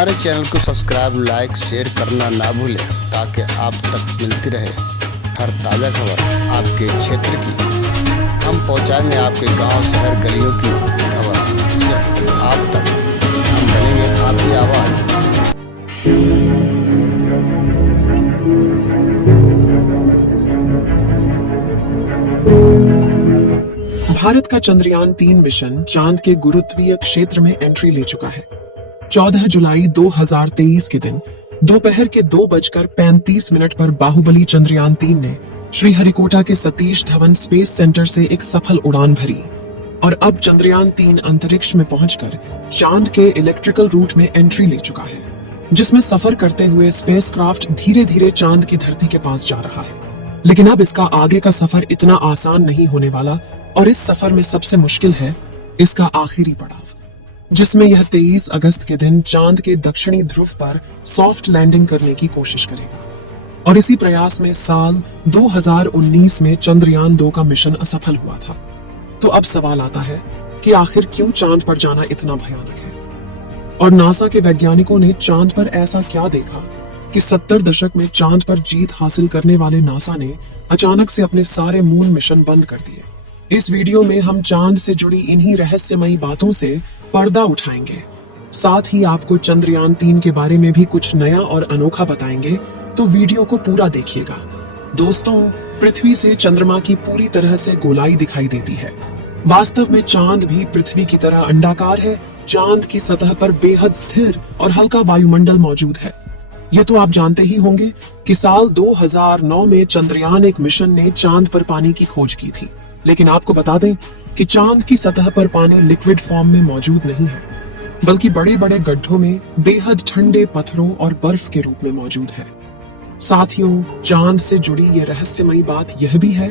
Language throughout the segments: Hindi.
हमारे चैनल को सब्सक्राइब, लाइक, शेयर करना ना भूलें ताकि आप तक मिलती रहे हर ताज़ा खबर आपके क्षेत्र की। हम पहुंचाएंगे आपके गांव, शहर, गलियों की खबर सिर्फ आप तक। हम बनेंगे आपकी आवाज़। भारत का चंद्रयान 3 मिशन चांद के गुरुत्वीय क्षेत्र में एंट्री ले चुका है। 14 जुलाई 2023 के दिन दोपहर के 2:35 पर बाहुबली चंद्रयान 3 ने श्रीहरिकोटा के सतीश धवन स्पेस सेंटर से एक सफल उड़ान भरी और अब चंद्रयान 3 अंतरिक्ष में पहुंचकर चांद के इलेक्ट्रिकल रूट में एंट्री ले चुका है, जिसमें सफर करते हुए स्पेसक्राफ्ट धीरे धीरे चांद की धरती के पास जा रहा है। लेकिन अब इसका आगे का सफर इतना आसान नहीं होने वाला और इस सफर में सबसे मुश्किल है इसका आखिरी पड़ाव, जिसमें यह 23 अगस्त के दिन चांद के दक्षिणी ध्रुव पर सॉफ्ट लैंडिंग करने की कोशिश करेगा। और इसी प्रयास में साल 2019 में चंद्रयान 2 का मिशन असफल हुआ था। तो अब सवाल आता है कि आखिर क्यों चांद पर जाना इतना भयानक है, और नासा के वैज्ञानिकों ने चांद पर ऐसा क्या देखा कि 70 दशक में चांद पर जीत हासिल करने वाले नासा ने अचानक से अपने सारे मून मिशन बंद कर दिए। इस वीडियो में हम चांद से जुड़ी इन्हीं रहस्यमयी बातों से पर्दा उठाएंगे। साथ ही आपको चंद्रयान 3 के बारे में भी कुछ नया और अनोखा बताएंगे, तो वीडियो को पूरा देखिएगा। दोस्तों, पृथ्वी से चंद्रमा की पूरी तरह से गोलाई दिखाई देती है। वास्तव में चांद भी पृथ्वी की तरह अंडाकार है। चांद की सतह पर बेहद स्थिर और हल्का वायुमंडल मौजूद है। ये तो आप जानते ही होंगे कि साल 2009 में चंद्रयान 1 मिशन ने चांद पर पानी की खोज की थी। लेकिन आपको बता दें कि चांद की सतह पर पानी लिक्विड फॉर्म में मौजूद नहीं है, बल्कि बड़े बड़े गड्ढों में बेहद ठंडे पत्थरों और बर्फ के रूप में मौजूद है। साथियों, चांद से जुड़ी ये रहस्यमयी बात यह भी है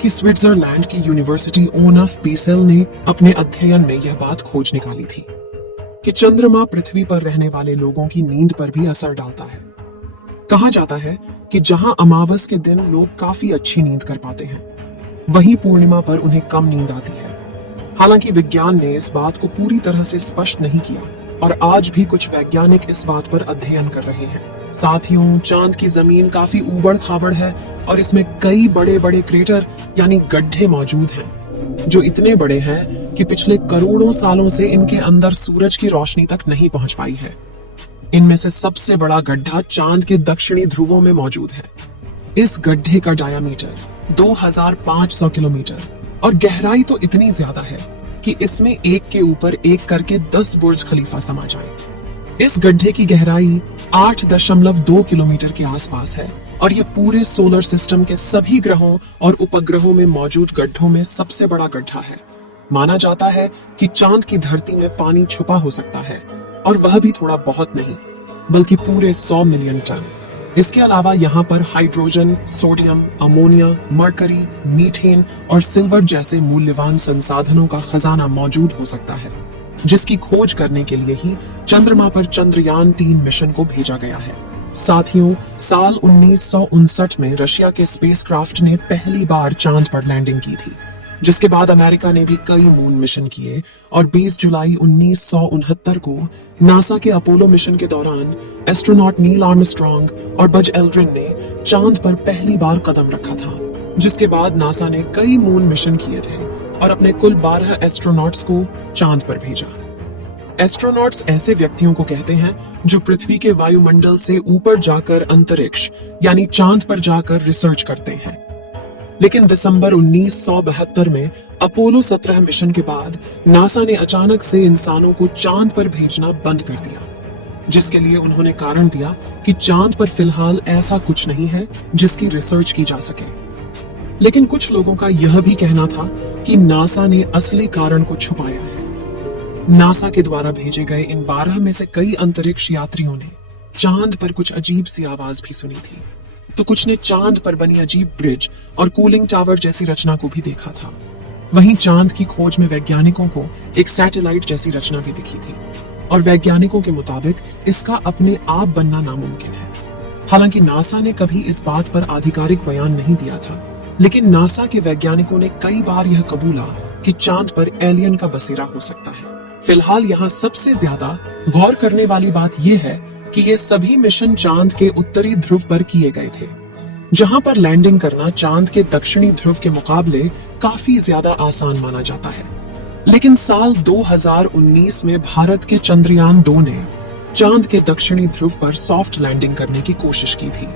कि स्विट्जरलैंड की यूनिवर्सिटी ओनफ पीसेल ने अपने अध्ययन में यह बात खोज निकाली थी कि चंद्रमा पृथ्वी पर रहने वाले लोगों की नींद पर भी असर डालता है। कहा जाता है कि जहां अमावस के दिन लोग काफी अच्छी नींद कर पाते हैं, वहीं पूर्णिमा पर उन्हें कम नींद आती है। हालांकि विज्ञान ने इस बात को पूरी तरह से स्पष्ट नहीं किया और आज भी कुछ वैज्ञानिक इस बात पर अध्ययन कर रहे हैं। साथियों, चांद की जमीन काफी ऊबड़ खाबड़ है और इसमें कई बड़े बड़े क्रेटर यानी गड्ढे मौजूद हैं, जो इतने बड़े हैं कि पिछले करोड़ों सालों से इनके अंदर सूरज की रोशनी तक नहीं पहुंच पाई है। इनमें से सबसे बड़ा गड्ढा चांद के दक्षिणी ध्रुवों में मौजूद है। इस गड्ढे का डायामीटर 2500 किलोमीटर और गहराई तो इतनी ज्यादा है कि इसमें एक के ऊपर एक करके 10 बुर्ज खलीफा समा जाए। इस गड्ढे की गहराई 8.2 किलोमीटर के आसपास है और यह पूरे सोलर सिस्टम के सभी ग्रहों और उपग्रहों में मौजूद गड्ढों में सबसे बड़ा गड्ढा है। माना जाता है कि चांद की धरती में पानी छुपा हो सकता है, और वह भी थोड़ा बहुत नहीं बल्कि पूरे 100 मिलियन टन। इसके अलावा यहाँ पर hydrogen, sodium, ammonia, mercury, methane और सिल्वर जैसे मूल्यवान संसाधनों का खजाना मौजूद हो सकता है, जिसकी खोज करने के लिए ही चंद्रमा पर चंद्रयान 3 मिशन को भेजा गया है। साथियों, साल 1959 में रशिया के स्पेसक्राफ्ट ने पहली बार चांद पर लैंडिंग की थी, जिसके बाद अमेरिका ने भी कई मून मिशन किए और 20 जुलाई 1969 को नासा के अपोलो मिशन के दौरान एस्ट्रोनॉट नील आर्मस्ट्रॉन्ग और बज एल्ड्रिन ने चांद पर पहली बार कदम रखा था। जिसके बाद नासा ने कई मून मिशन किए थे और अपने कुल 12 एस्ट्रोनॉट्स को चांद पर भेजा। एस्ट्रोनॉट्स ऐसे व्यक्तियों को कहते हैं जो पृथ्वी के वायुमंडल से ऊपर जाकर अंतरिक्ष यानी चांद पर जाकर रिसर्च करते हैं। लेकिन दिसंबर 1972 में अपोलो 17 मिशन के बाद नासा ने अचानक से इंसानों को चांद पर भेजना बंद कर दिया, जिसके लिए उन्होंने कारण दिया कि चांद पर फिलहाल ऐसा कुछ नहीं है जिसकी रिसर्च की जा सके। लेकिन कुछ लोगों का यह भी कहना था कि नासा ने असली कारण को छुपाया है। नासा के द्वारा भेजे गए इन 12 में से कई अंतरिक्ष यात्रियों ने चांद पर कुछ अजीब सी आवाज भी सुनी थी, तो कुछ ने चांद पर बनी अजीब ब्रिज और कूलिंग टावर जैसी रचना को भी देखा था। वहीं चांद की खोज में वैज्ञानिकों को एक सैटेलाइट जैसी रचना भी दिखी थी और वैज्ञानिकों के मुताबिक इसका अपने आप बनना नामुमकिन है। हालांकि नासा ने कभी इस बात पर आधिकारिक बयान नहीं दिया था, लेकिन नासा के वैज्ञानिकों ने कई बार यह कबूला कि चांद पर एलियन का बसेरा हो सकता है। फिलहाल यहाँ सबसे ज्यादा गौर करने वाली बात यह है कि ये सभी मिशन चांद के उत्तरी ध्रुव पर किए गए थे, जहां पर लैंडिंग करना चांद के दक्षिणी ध्रुव के मुकाबले काफी ज्यादा आसान माना जाता है। लेकिन साल 2019 में भारत के चंद्रयान 2 ने चांद के दक्षिणी ध्रुव पर सॉफ्ट लैंडिंग करने की कोशिश की थी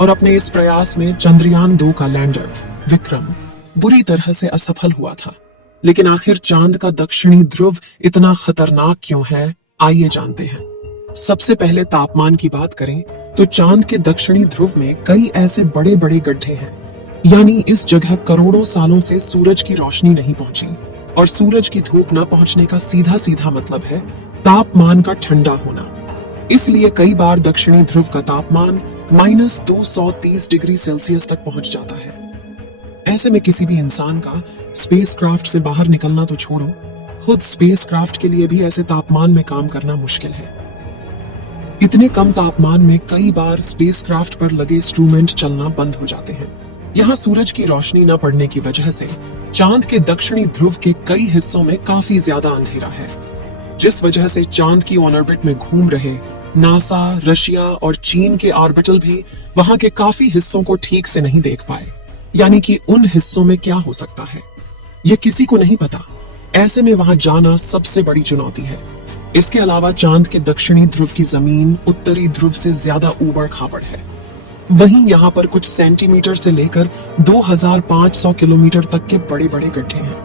और अपने इस प्रयास में चंद्रयान 2 का लैंडर विक्रम बुरी तरह से असफल हुआ था। लेकिन आखिर चांद का दक्षिणी ध्रुव इतना खतरनाक क्यों है, आइए जानते हैं। सबसे पहले तापमान की बात करें तो चांद के दक्षिणी ध्रुव में कई ऐसे बड़े बड़े गड्ढे हैं, यानी इस जगह करोड़ों सालों से सूरज की रोशनी नहीं पहुंची और सूरज की धूप न पहुंचने का सीधा सीधा मतलब है तापमान का ठंडा होना। इसलिए कई बार दक्षिणी ध्रुव का तापमान -230 डिग्री सेल्सियस तक पहुंच जाता है। ऐसे में किसी भी इंसान का स्पेसक्राफ्ट से बाहर निकलना तो छोड़ो, खुद स्पेसक्राफ्ट के लिए भी ऐसे तापमान में काम करना मुश्किल है। इतने कम तापमान में कई बार स्पेसक्राफ्ट पर लगे इंस्ट्रूमेंट चलना बंद हो जाते हैं। यहाँ सूरज की रोशनी न पड़ने की वजह से चांद के दक्षिणी ध्रुव के कई हिस्सों में काफी ज्यादा अंधेरा है, जिस वजह से चांद की ऑर्बिट में घूम रहे नासा, रशिया और चीन के ऑर्बिटल भी वहां के काफी हिस्सों को ठीक से नहीं देख पाए, यानी कि उन हिस्सों में क्या हो सकता है ये किसी को नहीं पता। ऐसे में वहां जाना सबसे बड़ी चुनौती है। इसके अलावा चांद के दक्षिणी ध्रुव की जमीन उत्तरी ध्रुव से ज्यादा ऊबड़ खाबड़ है। वहीं यहाँ पर कुछ सेंटीमीटर से लेकर 2500 किलोमीटर तक के बड़े बड़े गड्ढे हैं।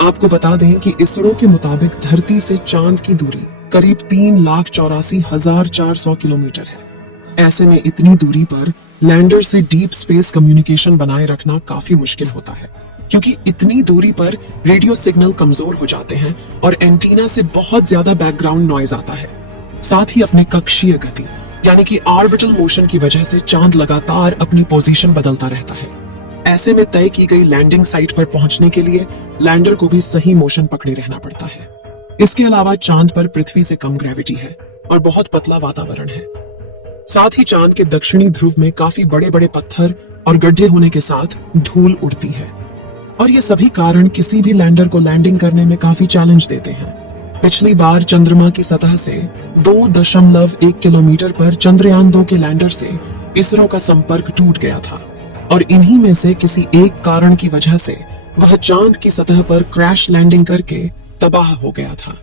आपको बता दें कि इसरो के मुताबिक धरती से चांद की दूरी करीब 3,84,400 किलोमीटर है। ऐसे में इतनी दूरी पर लैंडर से डीप स्पेस कम्युनिकेशन बनाए रखना काफी मुश्किल होता है, क्योंकि इतनी दूरी पर रेडियो सिग्नल कमजोर हो जाते हैं और एंटीना से बहुत ज्यादा बैकग्राउंड नॉइज आता है। साथ ही अपने कक्षीय गति यानी कि ऑर्बिटल मोशन की वजह से चांद लगातार अपनी पोजीशन बदलता रहता है। ऐसे में तय की गई लैंडिंग साइट पर पहुंचने के लिए लैंडर को भी सही मोशन पकड़े रहना पड़ता है। इसके अलावा चांद पर पृथ्वी से कम ग्रेविटी है और बहुत पतला वातावरण है। साथ ही चांद के दक्षिणी ध्रुव में काफी बड़े बड़े पत्थर और गड्ढे होने के साथ धूल उड़ती है और ये सभी कारण किसी भी लैंडर को लैंडिंग करने में काफी चैलेंज देते हैं। पिछली बार चंद्रमा की सतह से 2.1 किलोमीटर पर चंद्रयान 2 के लैंडर से इसरो का संपर्क टूट गया था और इन्हीं में से किसी एक कारण की वजह से वह चांद की सतह पर क्रैश लैंडिंग करके तबाह हो गया था।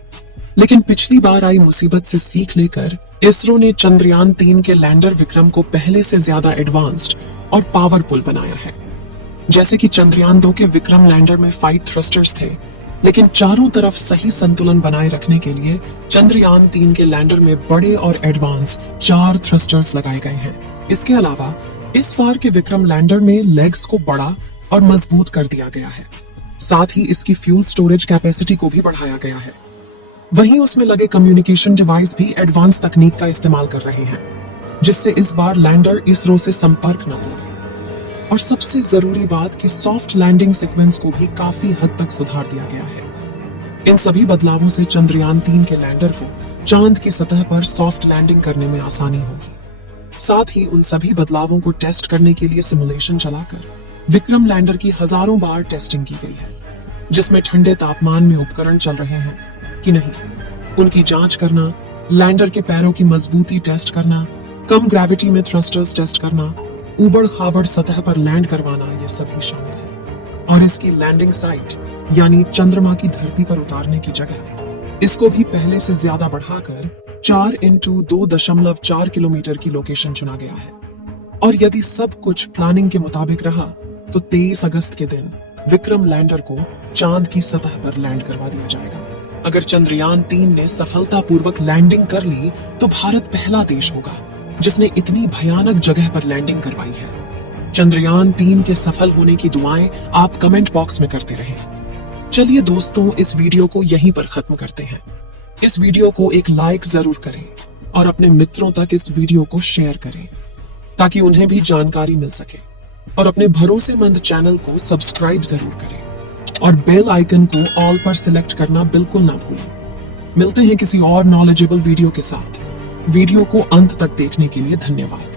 लेकिन पिछली बार आई मुसीबत से सीख लेकर इसरो ने चंद्रयान 3 के लैंडर विक्रम को पहले से ज्यादा एडवांस्ड और पावरफुल बनाया है। जैसे कि चंद्रयान 2 के विक्रम लैंडर में 5 थ्रस्टर्स थे, लेकिन चारों तरफ सही संतुलन बनाए रखने के लिए चंद्रयान 3 के लैंडर में बड़े और एडवांस 4 थ्रस्टर्स लगाए गए हैं। इसके अलावा इस बार के विक्रम लैंडर में लेग्स को बड़ा और मजबूत कर दिया गया है। साथ ही इसकी फ्यूल स्टोरेज कैपेसिटी को भी बढ़ाया गया है। वहीं उसमें लगे कम्युनिकेशन डिवाइस भी एडवांस तकनीक का इस्तेमाल कर रहे हैं, जिससे इस बार लैंडर इसरो से संपर्क न तोड़े। और सबसे जरूरी बात कि सॉफ्ट लैंडिंग सीक्वेंस को भी काफी हद तक सुधार दिया गया है। इन सभी बदलावों से चंद्रयान 3 के लैंडर को चांद की सतह पर सॉफ्ट लैंडिंग करने में आसानी होगी। साथ ही उन सभी बदलावों को टेस्ट करने के लिए सिमुलेशन चलाकर विक्रम लैंडर की हजारों बार टेस्टिंग की गई है, जिसमें ठंडे तापमान में उपकरण चल रहे हैं कि नहीं, उनकी जांच करना, लैंडर के पैरों की मजबूती टेस्ट करना, कम ग्रेविटी में थ्रस्टर्स टेस्ट करना, ऊबड़ खाबड़ सतह पर लैंड करवाना, ये सभी शामिल है। और इसकी लैंडिंग साइट यानी चंद्रमा की धरती पर उतारने की जगह इसको भी पहले से ज्यादा बढ़ाकर 4x2.4 किलोमीटर की लोकेशन चुना गया है। और यदि सब कुछ प्लानिंग के मुताबिक रहा तो 23 अगस्त के दिन विक्रम लैंडर को चांद की सतह पर लैंड करवा दिया जाएगा। अगर चंद्रयान 3 ने सफलतापूर्वक लैंडिंग कर ली तो भारत पहला देश होगा जिसने इतनी भयानक जगह पर लैंडिंग करवाई है। चंद्रयान 3 के सफल होने की दुआएं आप कमेंट बॉक्स में करते रहें। चलिए दोस्तों, इस वीडियो को यहीं पर खत्म करते हैं। इस वीडियो को एक लाइक जरूर करें और अपने मित्रों तक इस वीडियो को शेयर करें ताकि उन्हें भी जानकारी मिल सके। और अपने भरोसेमंद चैनल को सब्सक्राइब जरूर करें और बेल आइकन को ऑल पर सिलेक्ट करना बिल्कुल ना भूलें। मिलते हैं किसी और नॉलेजेबल वीडियो के साथ। वीडियो को अंत तक देखने के लिए धन्यवाद।